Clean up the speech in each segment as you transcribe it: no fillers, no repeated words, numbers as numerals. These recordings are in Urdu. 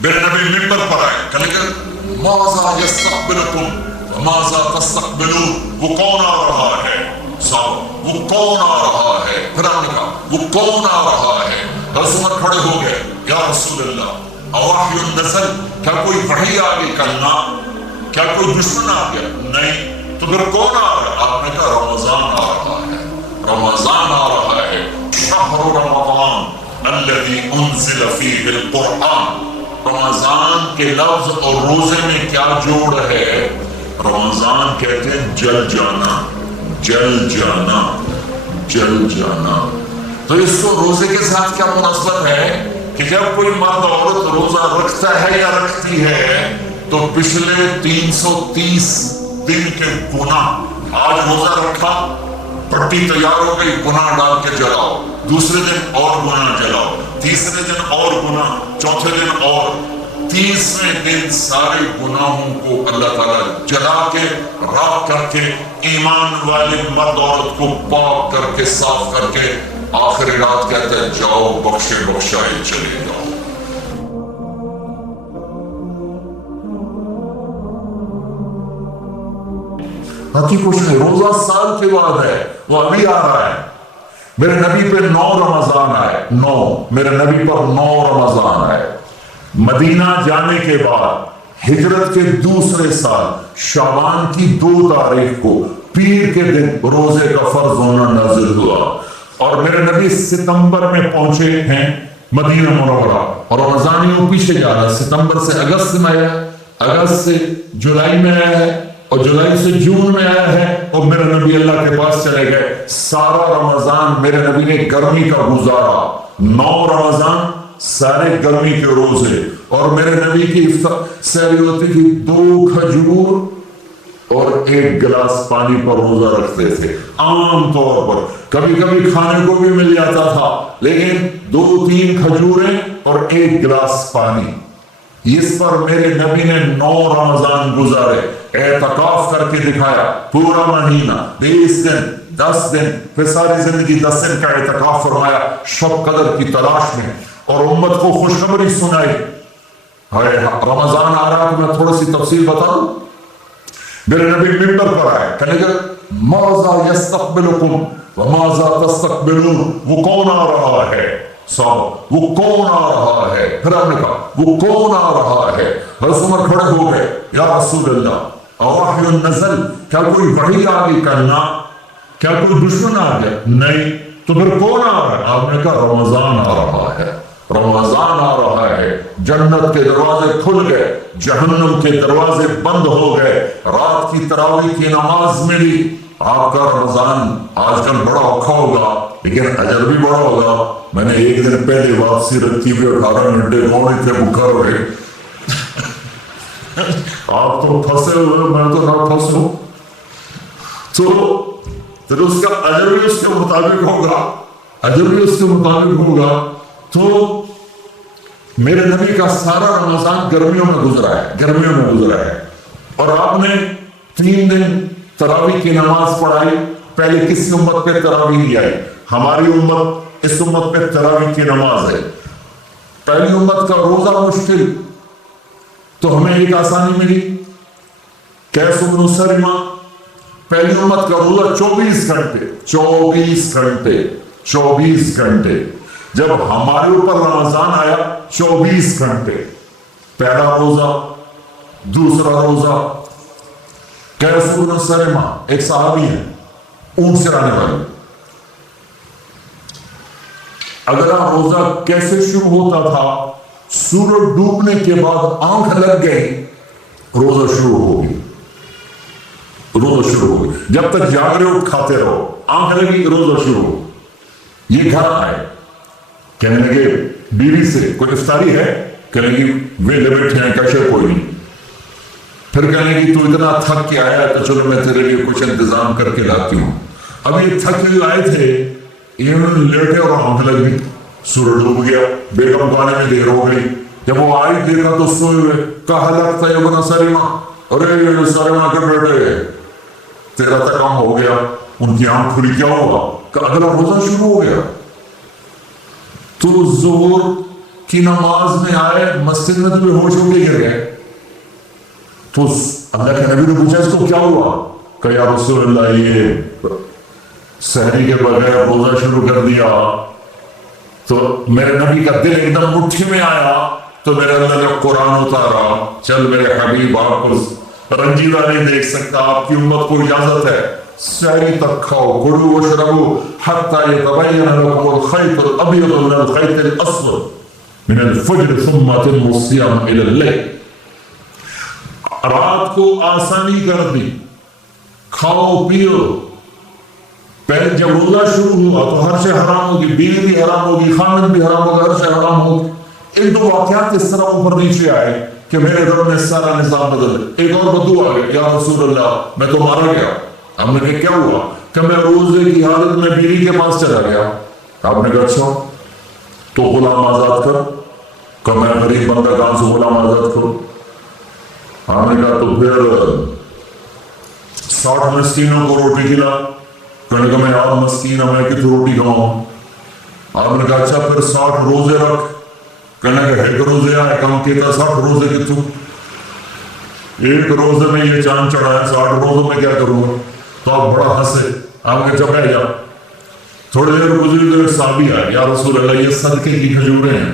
میرے نبی ممبر پر آئے کہنے کہ ماذا یستقبلکم وماذا تستقبلون، وہ کون آ رہا ہے؟ صاحب وہ کون آ رہا ہے؟ پھر آپ نے کہا وہ کون آ رہا ہے؟ حضرت عمر کھڑے ہو گئے، یا رسول اللہ اوحی نزل، کیا کوئی وحی آ گئی کلنا؟ کیا کوئی دشمن آ گیا؟ نہیں، تو پھر کون آ رہا ہے؟ آپ نے کہا رمضان آ رہا ہے، رمضان آ رہا ہے، شہر رمضان الذی انزل فیہ القرآن۔ رمضان کے لفظ اور روزے میں کیا جوڑ ہے؟ رمضان کہتے ہیں جل جانا، جل جانا، جل جانا۔ تو اس کو روزے کے ساتھ کیا مناسبت ہے کہ جب کوئی مرد عورت روزہ رکھتا ہے یا رکھتی ہے تو پچھلے 330 دن کے گناہ، آج روزہ رکھا، پٹی تیار ہو گئی، گناہ ڈال کے جلاؤ، دوسرے دن اور گناہ جلاؤ، تیسرے دن اور گناہ، چوتھے دن اور، 30ویں دن سارے گناہوں کو اللہ تعالیٰ جلا کے راکھ کر کے ایمان والے مرد عورت کو پاک کر کے صاف کر کے آخری رات کہتا ہے جاؤ بخشے بخشائے چلے جاؤ۔ باقی کچھ نہیں، روزہ سال کے بعد ہے، وہ ابھی آ رہا ہے۔ میرے نبی پہ 9 رمضان آئے، 9، میرے نبی پر 9 رمضان آئے۔ مدینہ جانے کے بعد ہجرت کے دوسرے سال شعبان کی 2 تاریخ کو پیر کے دن روزے کا فرض ہونا نازل ہوا، اور میرے نبی ستمبر میں پہنچے ہیں مدینہ منورہ، اور رمضان یوں پیچھے جا رہا ہے، ستمبر سے اگست میں آیا، اگست سے جولائی میں آیا ہے، اور جولائی سے جون میں آیا ہے، اور میرے نبی اللہ کے پاس چلے گئے۔ سارا رمضان میرے نبی نے گرمی کا گزارا، 9 رمضان سارے گرمی کے روزے، اور میرے نبی کی سحری ہوتی تھی 2 کھجور اور 1 گلاس پانی پر روزہ رکھتے تھے عام طور پر، کبھی کبھی کھانے کو بھی مل جاتا تھا، لیکن 2-3 کھجوریں اور 1 گلاس پانی، اس پر میرے نبی نے 9 رمضان گزارے، اعتکاف کر کے دکھایا، پورا مہینہ، 20 دن، 10 دن، پھر ساری زندگی 10 دن کا اعتکاف فرمایا شب قدر کی تلاش میں، اور امت کو خوشخبری سنائی۔ رمضان آ رہا تو میں تھوڑی سی تفصیل بتا دوں۔ میرے نبی ممبر پر آئے، کہنے کہ ماذا یستقبلکم وماذا تستقبلون، وہ کون آ رہا ہے؟ صاحب وہ کون آ رہا ہے؟ پھر آپ نے کہا وہ کون آ رہا ہے؟ حضرت عمر کھڑے ہو گئے، یا رسول اللہ اوحی نزل، کیا کوئی وحی آ گئی کلنا؟ کیا کوئی دشمن آ گیا؟ نہیں، تو پھر کون آ رہا ہے؟ آپ نے کہا رمضان آ رہا ہے، رمضان آ رہا ہے، جنت کے دروازے کھل گئے، جہنم کے دروازے بند ہو گئے، رات کی تراویح کی نماز ملی۔ آپ کا رمضان آج کل بڑا اوکھا ہوگا لیکن اجر بھی بڑا ہوگا۔ میں نے 1 دن پہلے واپسی رکھی ہوئی 18 گھنٹے کون تھے بکھر ہوئے، آپ تو پھنسے ہوئے، میں تو نہ پھنسوں، تو پھر اس کا اجر بھی اس کے مطابق ہوگا، اجر بھی اس کے مطابق ہوگا۔ تو میرے نبی کا سارا رمضان گرمیوں میں گزرا ہے، گرمیوں میں گزرا ہے، اور آپ نے 3 دن تراویح کی نماز پڑھائی۔ پہلے کسی امت پہ تراویح نہیں آئی، ہماری امت، اس امت پہ تراویح کی نماز ہے۔ پہلی امت کا روزہ مشکل، تو ہمیں ایک آسانی ملی، کیس بن سلمہ، پہلی امت کا روزہ 24 گھنٹے، 24 گھنٹے، 24 گھنٹے۔ جب ہمارے اوپر رمضان آیا 24 گھنٹے، پہلا روزہ، دوسرا روزہ۔ کیس بن سلمہ ایک صحابی ہے، اونٹ سے آنے والے، اگلا روزہ کیسے شروع ہوتا تھا؟ سورج ڈوبنے کے بعد آنکھ لگ گئی، روزہ شروع ہو گئی، روزہ شروع ہو گئی، جب تک جاگ رہے ہو کھاتے رہو، آنکھ لگی روزہ شروع ہو۔ یہ گھر آئے، کہنے لگے بیوی سے کوئی افطاری ہے؟ کہنے لگی ویلے بیٹھے ہیں، کیسے کوئی نہیں۔ پھر کہنے لگی تو اتنا تھک کے آیا تو چلو میں تیرے لیے کچھ انتظام کر کے لاتی ہوں۔ اب یہ تھک کے آئے تھے، انہوں نے لیٹے اور آنکھ لگ گئی، سورج ڈوب گیا، بیگم کو آنے میں دیر ہو گئی۔ جب وہ آئی دیکھا تو سوئے ہوئے، کہا لگتا ہے ابن سلمہ، ارے سلمہ کے بیٹے تیرا تو کام ہو گیا۔ ان کی آنکھ کھلی، کیا ہوگا؟ کہ اگلا روزہ شروع ہو گیا۔ تو ظہر کی نماز میں آئے مسجد میں تو بے ہوش ہو کے گر گئے. تو اللہ کے نبی نے پوچھا اس کو کیا ہوا؟ کہ یا رسول اللہ یہ سحری کے بغیر روزہ شروع کر دیا. تو میرے نبی کا دل ایک دم مٹھی میں آیا تو میرے اللہ نے قرآن اتارا. چل میرے حبیب آپ کو رنجیدہ نہیں دیکھ سکتا، آپ کی امت کو اجازت ہے سحری تک کھاؤ، کلوا واشربوا حتى يتبين لكم الخيط الابيض من الخيط الاسود من الفجر ثم اتموا الصيام الى الليل. رات کو آسانی کر دی، کھاؤ پیو. پہلے جب روزہ شروع ہوا تو ہر شے حرام ہوگی، بیوی بھی حرام ہوگی، خامد بھی حرام ہوگا، ہر شے حرام ہوگی. ایک دو واقعات اس طرح اوپر نیچے آئے کہ میرے رب نے سارا نظام بدل دیا. ایک اور بدو آ گیا، یا رسول اللہ میں تو مارا گیا. ہم نے کہا کیا ہوا؟ کہ میں روزے کی حالت میں بیوی کے پاس چلا گیا. آپ نے کہا اچھا تو غلام آزاد کر. کہ میں غریب بندہ کہاں سے غلام آزاد کروں؟ ہم نے کہا تو پھر 60 مسکینوں کو روٹی کھلا. کہنے کہ میں یار مسکین ہوں، میں کتنی روٹی کھاؤں؟ آپ نے کہا اچھا پھر 60 روزے رکھ. کہنے کہ ایک روزے آئے کم کہتا 60 روزے کتوں؟ ایک روزے میں یہ چاند چڑھا ہے، 60 روزوں میں کیا کروں گا؟ تو آپ بڑا ہنسے. آپ نے چپے جا. تھوڑی دیر گزری تو ایک صحابی آئے، یا رسول اللہ یہ صدقے کی کھجوریں ہیں.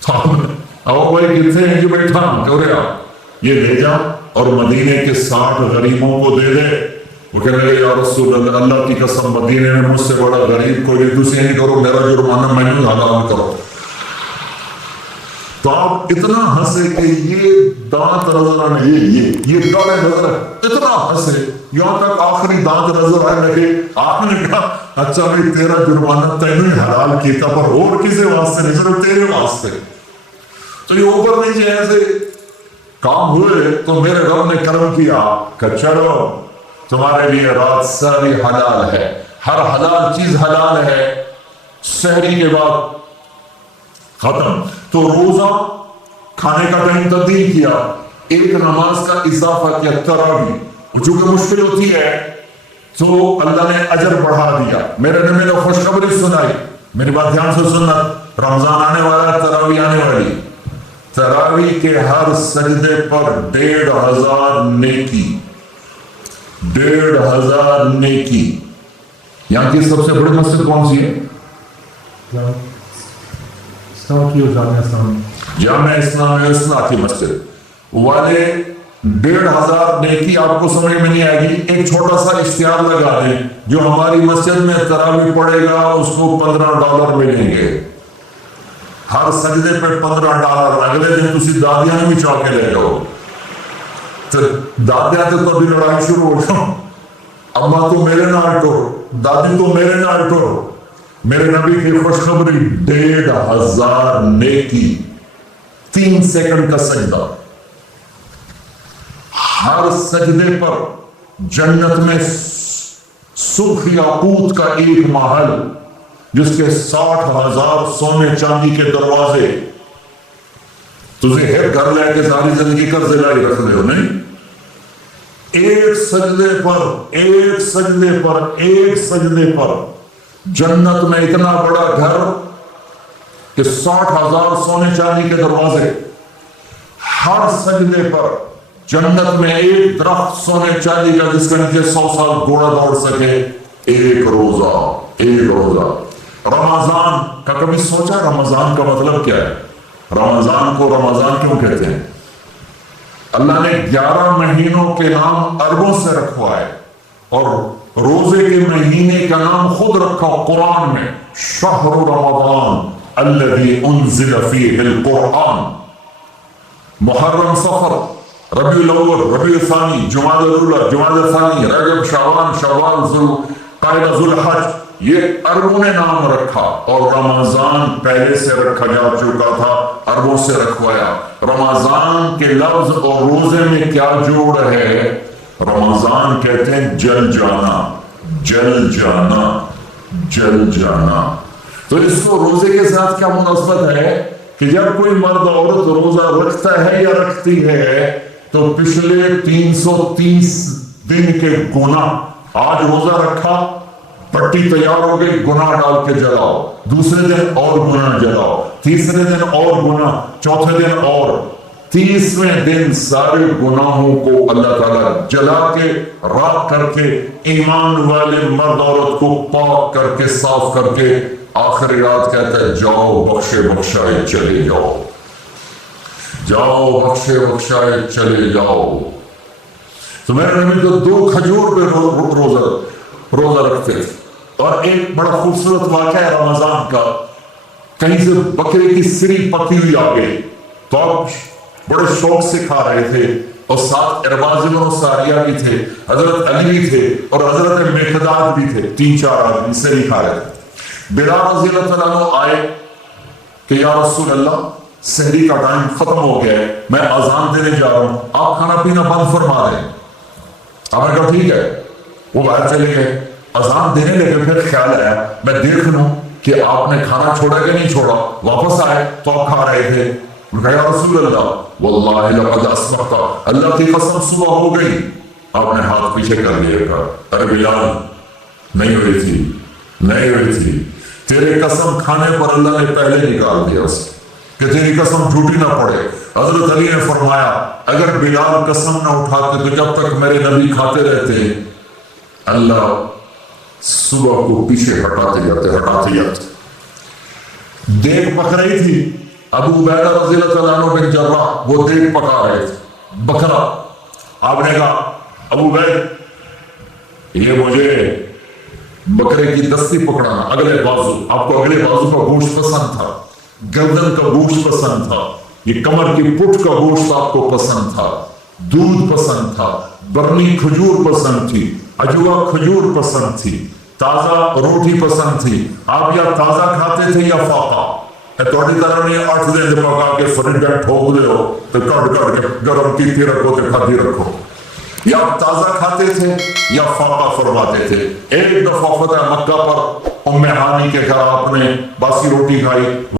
تو آپ بھائی کتنے ہیں جو بیٹھا کہہ رہے آپ یہ لے جا اور مدینے کے 60 غریبوں کو دے دے. وہ کہنے لگے یا رسول اللہ اللہ کی قسم مدینے میں مجھ سے بڑا غریب کوئی نہیں، دوسرے نہیں کرو، میرا جرمانہ میں نہیں حلال کرو. تو آپ اتنا ہنسے کہ یہ دانت نظر آنے یہ داڑے نظر آئے، اتنا ہنسے یہاں تک آخری دانت نظر آئے لگے. آپ نے کہا اچھا بھائی تیرا جرمانہ تینوں ہی حلال کیا تھا پر اور کسی واسطے نہیں، صرف تیرے واسطے. تو یہ اوپر نیچے ایسے کام ہوئے تو میرے رب نے کرم کیا کہ چلو تمہارے لیے رات ساری حلال ہے، ہر حلال چیز حلال ہے. سحری کے بعد ختم. تو روزہ کھانے کا ٹائم تبدیل کیا، ایک نماز کا اضافہ کیا تراویح. چونکہ مشکل ہوتی ہے تو اللہ نے اجر بڑھا دیا. میرے نبی نے خوشخبری سنائی، میری بات دھیان سے سننا. رمضان آنے والا ہے، تراویح آنے والی. تراویح کے ہر سجدے پر 1500 نیکی، 1500 نیکی. یہاں کی سب سے بڑی مسجد کون سی ہے؟ جامع اسلامیہ اصلاح کی مسجد والے. 1500 نیکی آپ کو سمجھ میں نہیں آئے گی. ایک چھوٹا سا اشتہار لگا دیں، جو ہماری مسجد میں تراویح پڑے گا اس کو $15 ملیں گے. ہر سجدے پہ $15. اگلے دن تسی دادیاں بھی چاہ کے لے جاؤ. دادیاں تو کبھی لڑائی شروع ہو جاؤ، اماں تو میرے نال ٹورو، دادی تو میرے نال ٹورو. میرے نبی کی خوشخبری 1500 نیکی، 3 سیکنڈ کا سجدہ. ہر سجدے پر جنت میں سرخ یاقوت کا ایک محل جس کے 60,000 سونے چاندی کے دروازے. تجھے ہر گھر لے کے ساری زندگی قرض لائی رکھ دے ہو نہیں. ایک سجدے پر جنت میں اتنا بڑا گھر کہ 60,000 سونے چاندی کے دروازے. ہر سجدے پر جنت میں ایک درخت سونے چاندی کا جس کے نیچے 100 سال گھوڑا دوڑ سکے. ایک روزہ. رمضان کا کبھی سوچا رمضان کا مطلب کیا ہے؟ رمضان کو رمضان کیوں کہتے ہیں؟ اللہ نے 11 مہینوں کے نام عربوں سے رکھوائے اور روزے کے مہینے کا نام خود رکھا قرآن میں، شہر رمضان الذی انزل فیہ القرآن. محرم، صفر، ربیع الاول، ربیع الثانی، جمادی الاولی، جمادی الثانی، رجب، شعبان، شوال، ذوالقعدہ، ذوالحج، یہ عربوں نے نام رکھا. اور رمضان پہلے سے رکھا جا چکا تھا، عربوں سے رکھوایا. رمضان کے لفظ اور روزے میں کیا جوڑ ہے؟ رمضان کہتے ہیں جل جانا. تو اس کو روزے کے ساتھ کیا مناسبت ہے کہ جب کوئی مرد عورت روزہ رکھتا ہے یا رکھتی ہے تو پچھلے 330 دن کے گناہ، آج روزہ رکھا پٹی تیار ہو گئی، گناہ ڈال کے جلاؤ، دوسرے دن اور گناہ جلاؤ، تیسرے دن اور گناہ، چوتھے دن اور، 30ویں دن سارے گناہوں کو اللہ تعالیٰ جلا کے راکھ کر کے ایمان والے مرد عورت کو پاک کر کے صاف کر کے آخری رات کہتا ہے جاؤ بخشے بخشائے چلے جاؤ، جاؤ بخشے بخشائے چلے جاؤ۔ تو میرے نبی تو 2 کھجور پہ روزہ رکھتے تھے۔ اور ایک بڑا خوبصورت واقعہ ہے رمضان کا، کہیں سے بکرے کی سری پکی ہوئی آ گئی تو آپ بڑے شوق سے کھا رہے تھے، اور ساتھ ارباز بن ساریہ بھی تھے، حضرت علی بھی تھے، اور حضرت مقداد بھی تھے، 3-4 آدمی سے نہیں کھا رہے تھے۔ بلال رضی اللہ عنہ آئے کہ یا رسول اللہ سحری کا ٹائم ختم ہو گیا ہے، میں اذان دینے جا رہا ہوں، آپ کھانا پینا بند فرما دیں۔ آپ نے کہا ٹھیک ہے، وہ باہر چلے گئے، اذان دینے لگے، پھر خیال آیا میں دیکھ لوں کہ آپ نے کھانا چھوڑا کہ نہیں چھوڑا، واپس آئے تو آپ کھا رہے تھے۔ انہوں نے کہا یا رسول اللہ واللہ لقد اسبحت، اللہ کی قسم صبح ہو گئی۔ آپ نے ہاتھ پیچھے کر لیا، کہا ارے بلال نہیں ہوئی تھی، نہیں ہوئی تھی، تیرے قسم کھانے پر اللہ نے پہلے نکال دیا اسے کہ تیری قسم جھوٹی نہ پڑے۔ حضرت علی نے فرمایا اگر بلال قسم نہ اٹھاتے تو جب تک میرے نبی کھاتے رہتے اللہ صبح کو پیچھے ہٹاتے جاتے۔ دیگ پک رہی تھی، ابو عبیدہ رضی اللہ عنہ بن جراح وہ دیگ پکا رہے تھے، بکرا۔ آپ نے کہا ابو عبید یہ مجھے بکرے کی دستی پکڑانا، اگلے بازو، آپ کو اگلے بازو کا گوشت پسند تھا، گردن کا گوشت پسند تھا، یہ کمر کی پٹ کا گوشت آپ کو پسند تھا، دودھ پسند تھا، برنی کھجور پسند تھی، اجوا کھجور پسند تھی، تازہ روٹی پسند تھی۔ آپ یا تازہ کھاتے تھے یا فاقہ، توڑی طرح نہیں 8 دن پکا کے فریج میں ٹھوک دے ہو تو کٹ کے گرم کی رکھو تو کھاتی رکھو، یا تازہ کھاتے تھے یا فاقہ فرماتے تھے۔ ایک دفعہ فتح مکہ پر ام ہانی کے گھر آپ نے باسی روٹی کھائی،